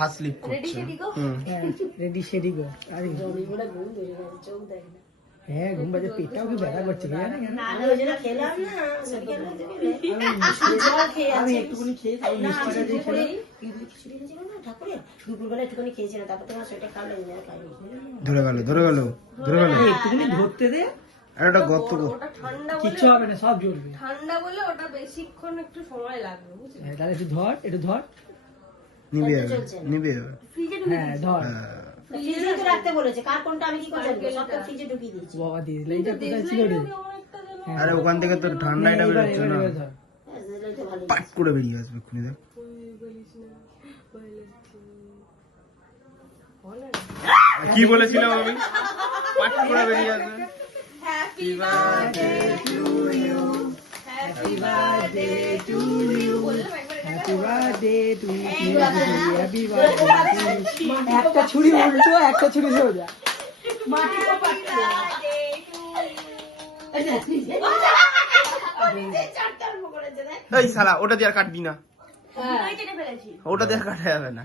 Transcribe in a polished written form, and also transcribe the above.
হাত স্লিপ করছে। রেডি সেডি গো। আরে হ্যাঁ ঘুম বাজে, পেটটাও কি ব্যথা করছে আমি একটুখানি খেয়ে ধরে গেল ধরে গেল ধরে গেল, একটুখানি ধরতে দে। একটা গর্ত কিচ্ছু হবে না, সব জ্বলবে। ঠান্ডা বলে ওটা বেশিক্ষণ একটু সময় লাগবে, বুঝলি? তাহলে একটু ধর, একটু ধর। নিবে যাবে নিবে যাবে। হ্যাঁ ধর। ফ্রিজে তো রাখতে বলেছে, কার কোনটা আমি কি করে জানবো? সব তো ফ্রিজে ঢুকিয়ে দিয়েছি। বাবা দিয়ে দিলে, এইটা কোথায় ছিল রে? আরে ওখান থেকে তোর ঠান্ডাটা বেরোচ্ছে না, পাট করে বেরিয়ে আসবে এক্ষুনি। দেখ কি বলেছিলাম আমি, পাট করে বেরিয়ে আসবে। Happy birthday to you, happy birthday to you. Happy birthday to you, happy birthday. একটা ছুরি উল্টো, একটা ছুরি সোজা। মাটি পাতা এই শালা ওটা দিয়ে আর কাটবি না, ওটা দিয়ে আর কাটা যাবে না।